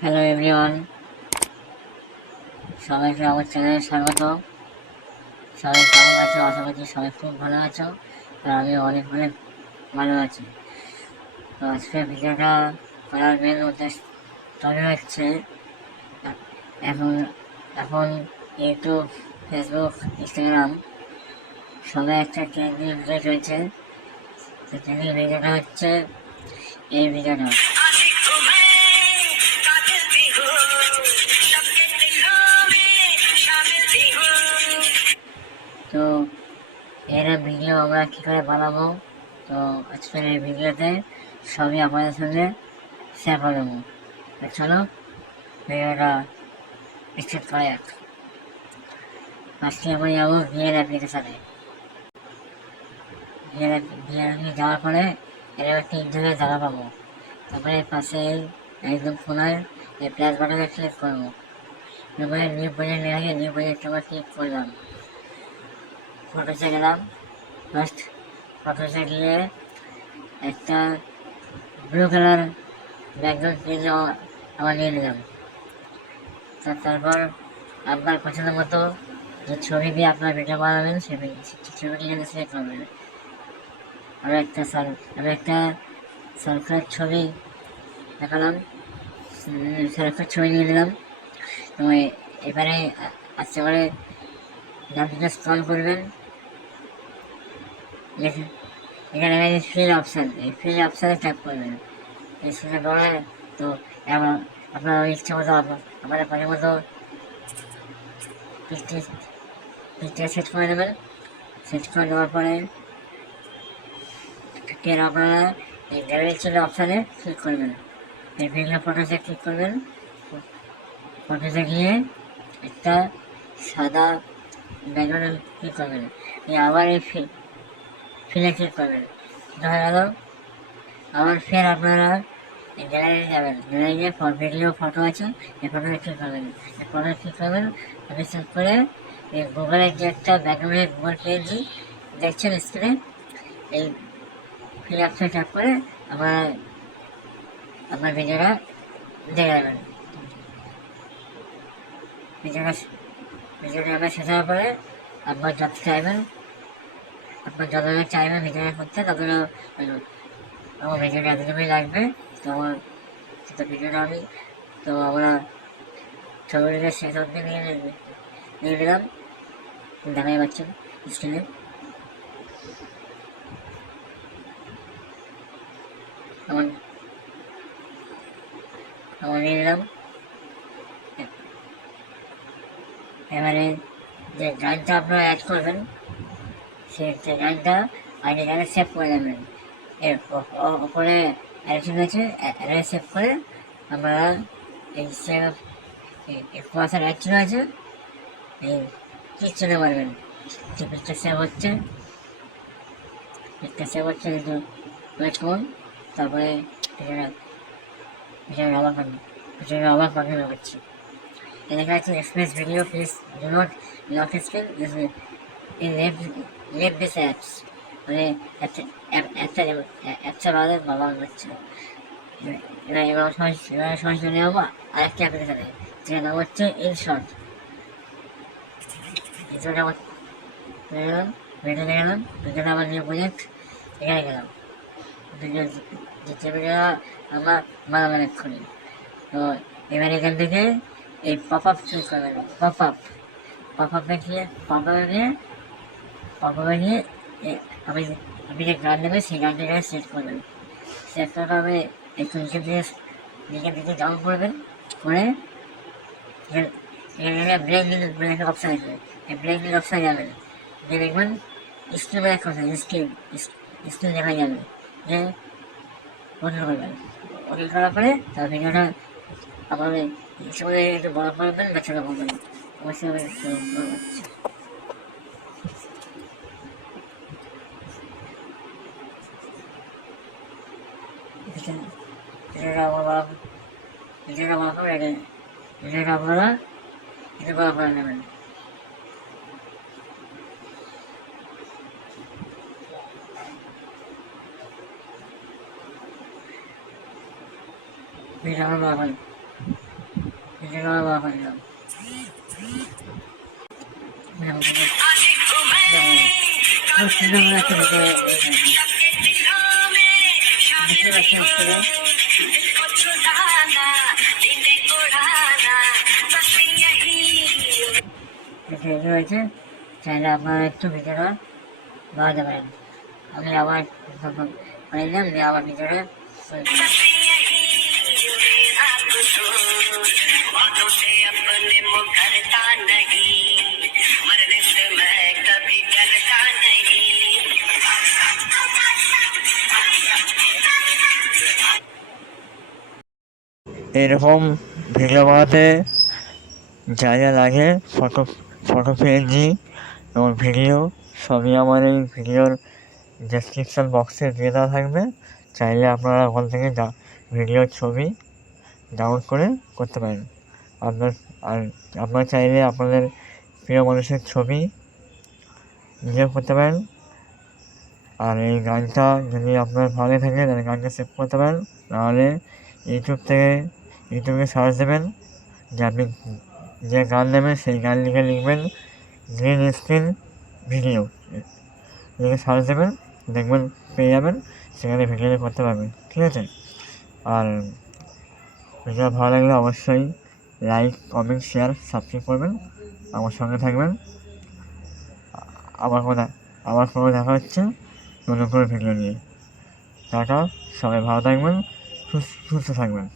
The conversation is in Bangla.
হ্যালো এভরিওয়ান, সবাইকে আমার চ্যানেলে স্বাগত। সবাই কেমন আছো? আশা করছি সবাই খুব ভালো আছো, আর আমি অনেক অনেক ভালো আছি। তো আজকে ভিডিওটা করার মেন উদ্দেশ্য হচ্ছে এখন এখন ইউটিউব, ফেসবুক, ইনস্টাগ্রাম সবাই একটা ট্রেন্ডিং ভিডিও চলছে। তো ট্রেন্ডিং ভিডিওটা হচ্ছে এই ভিডিওটা। তো এর ভিডিও আমরা কী করে বানাবো, তো আজকের এই ভিডিওতে সবই আপনাদের সঙ্গে শেয়ার করে দেবো। তো চলো ভিডিওটা স্টার্ট করা যাক। ফার্স্টে আমরা যাবো ভিএন অ্যাপ্লিকেশানে। ভিএন যাওয়ার পরে এর একটি ইন্টারভিউ জায়গা পাবো। তারপরে পাশে একদম ফোনায় এই প্লাস বাটনে ক্লিক করবো। তারপরে নিউ প্রজেক্ট নিয়ে নিউ প্রজেক্ট আমরা ক্লিক করলাম। ফটোসে গেলাম। ফার্স্ট ফটোসে গিয়ে একটা ব্লু কালার ব্যাকগ্রাউন্ড পেজ আমার নিয়ে নিলাম। তারপর আপনার পছন্দ মতো যে ছবি দিয়ে আপনার ভিডিও বানাবেন সেই ছবিটি এখানে সিলেক্ট করবেন। আমি একটা সার্ফের ছবি দেখালাম, সার্ফের ছবি নিয়ে নিলাম। তো এবারে আস্তে করে ডানদিকে স্ক্রল করবেন। এখানে ফিল অপশান, এই ফিল অপশানে ট্যাপ করবেন। এই ফিলে করে তো আপনার ইচ্ছা মতো আপনাদের পছন্দ মতো পিকচার সেট করে নেবেন। সেট করে দেওয়ার পরে আপনারা এই গ্যালারি ছিল অপশানে ক্লিক করবেন। এই ভিডিও ফটোসে ক্লিক করবেন। ফটোসে গিয়ে একটা সাদা ব্যাকগ্রাউন্ডে ক্লিক করবেন। আবার এই ফিলে ক্লিক করবেন। এটা হয়ে গেল। আবার ফের আপনারা গ্যালারি যাবেন। গ্যালারি গিয়ে ভিডিও ফটো আছে, এই ফটোতে ক্লিক করবেন। এই ফটোতে ক্লিক করবেন। আমি সেট করে এই গুগলের যে একটা ব্যাকগ্রাউন্ডের গুগল পেজ দেখছেন স্ক্রিনে, এই ফিল অপশানে ট্যাপ করে আপনার ভিডিওটা দেখে নেবেন। ভিডিওটা আবার শেষ হওয়ার পরে আপনার যতটা চাইবেন ভিডিওটা করতে ততটা আমার ভিডিওটা এতটুকুই লাগবে। তো আমার ভিডিওটা আমরা ছবিটাকে শেষ অব্দি নিয়ে নিলাম। দেখাই পাচ্ছেন স্ক্রিনে। আমার নিয়ে নিলাম। এবারে যে গানটা আপনারা অ্যাড করবেন সেই গানটা আগে গানে সেভ করে নেবেন। এর ওপরে অ্যাডিশন আছে, অ্যাডে সেভ করে আমরা এই সেভ কুয়াশার অ্যাকশন আছে, এই ক্লিক চলে পারবেন। যে পিকচার সেভ হচ্ছে কিন্তু ওয়েট করুন। তারপরে ভিডিওটা আবার কন্টিনিউ করছি। লেখা আছে express video please do not lock screen leave this apps, মানে একটা বাদে বাবা হচ্ছে। এবার সরাসরি নিয়ে যাবো আরেকটা অ্যাপ্লিকেশানে, যেটার নাম হচ্ছে ইনশর্ট। ইনশর্ট আমার গেলাম, ভিডিওতে গেলাম, ভিডিওটা আমার নিউ প্রজেক্ট এখানে গেলাম। যে ভিডিওটা আমরা বানাবেন এক্ষুনি। তো এবার এখান থেকে এই পপ আপ চুজ করবেন। পপ আপে গিয়ে আপনি যে গান নেবেন সেই গানটাকে সেট করবেন। সেট করার পরে একটু নিচের দিকে ডাউন করবেন, করে ব্রেক নিলে ব্রেক অপশান আসবে। এই ব্রেক নিলে অপশানে যাবেন, যে দেখবেন স্ক্রিন ব্রেক অপশান, স্ক্রিন দেখা যাবে, যে ওকে করবেন। ওকে করার পরে তার ভিডিওটা আপনাদের হিসেবে একটু বড় করবেন বা ছোটো করবেন, অবশ্যই ভিডিওটা বড় করে ভিডিওটা আপনারা একটু বড় করে নেবেন। ভিডিওটা বড় করেন। ভিডিওটা বড় করে দিলাম। খুব সুন্দর করে একটা ভিডিও দেখতে পাচ্ছেন স্কুলে ভিডিও হয়েছে। চাইলে আপনারা একটু ভিডিওটা বাড়াতে পারেন। আমি আবার বানিয়ে দিলাম, দিয়ে আবার ভিডিওটা এরকম ভিডিও বানাতে যা যা লাগে ফটো পিএনজি এবং ভিডিও সবই আমার এই ভিডিওর ডেসক্রিপশন বক্সে দিয়ে দেওয়া থাকবে। চাইলে আপনারা ওখান থেকে ভিডিওর ছবি ডাউনলোড করে করতে পারেন। আপনারা চাইলে আপনাদের প্রিয় মানুষের ছবি নিজেও করতে পারেন। আর এই গানটা যদি আপনার ভালো থাকে তাহলে গানটা সেভ করতে পারেন, নাহলে ইউটিউবে সার্চ দেবেন, যে আপনি যে গান নেবেন সেই গান লিখবেন গ্রিন স্ক্রিন ভিডিও লিখে সার্চ দেবেন, দেখবেন পেয়ে যাবেন, সেখানে ভিডিওটা করতে পারবেন। ঠিক আছে? আর ভিডিও ভালো লাগলে অবশ্যই লাইক, কমেন্ট, শেয়ার, সাবস্ক্রাইব করবেন, আমার সঙ্গে থাকবেন। আবার কোনো দেখা হচ্ছে নতুন করে ভিডিও নিয়ে। টাটা, সবাই ভালো থাকবেন, সুস্থ থাকবেন।